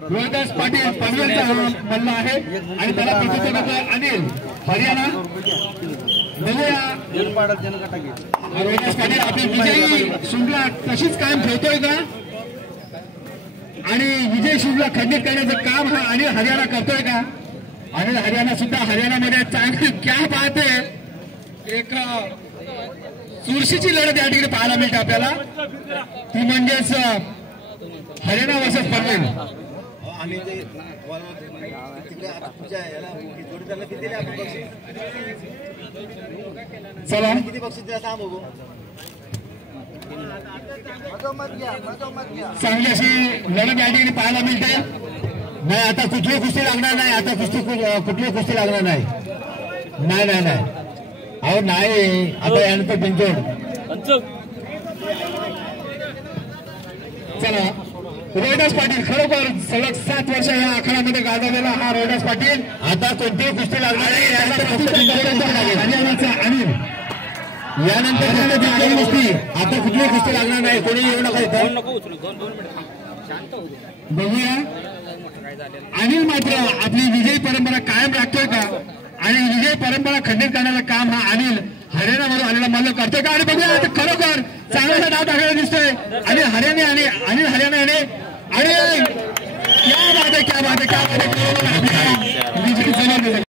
रोहिदास पाटील पनवेलचा मल्ल आहे आणि त्याला प्रतिस्पर्धा अनिल हरियाणा रोहिदास पाटील आपली विजयी शृंखला तशीच कायम ठेवतोय का आणि विजय शृंखला खंडित करण्याचं काम हा अनिल हरियाणा करतोय का? अनिल हरियाणा सुद्धा हरियाणामध्ये चांगली क्या बात आहे एक चुरशीची लढत या ठिकाणी पाहायला मिळते आपल्याला ती म्हणजेच हरियाणा वर्सेस पनवेल. चला किती बक्षीस द्या सांग बघू. चांगली अशी लढत या ठिकाणी पाहायला मिळते. नाही आता कुठली कुस्ती लागणार नाही. आता कुठली कुस्ती लागणार नाही. नाही नाही नाही अहो नाही. आता यानंतर बिंजोड. चला रोहिदास पाटील खरोखर सलग 7 वर्ष या आखाड्यामध्ये गाजवलेला हा रोहिदास पाटील आता कोणतीही कुस्ती लागणार नाही. हरियाणाचा अनिल यानंतर कुस्ती आता कुठलीही कुस्ती लागणार नाही. कोणी येऊ नका बघूया. अनिल मात्र आपली विजयी परंपरा कायम राखतोय का आणि विजय परंपरा खंडित करण्याचं काम हा अनिल हरियाणामधून आलेला मल्ल करतोय का? आणि बघूया खरोखर चांगला डाव टाकायला दिसतोय आणि हरियाणा आणि अनिल हरियाणा आणि क्या बात आहे क्या बात आहे क्या बात आहे.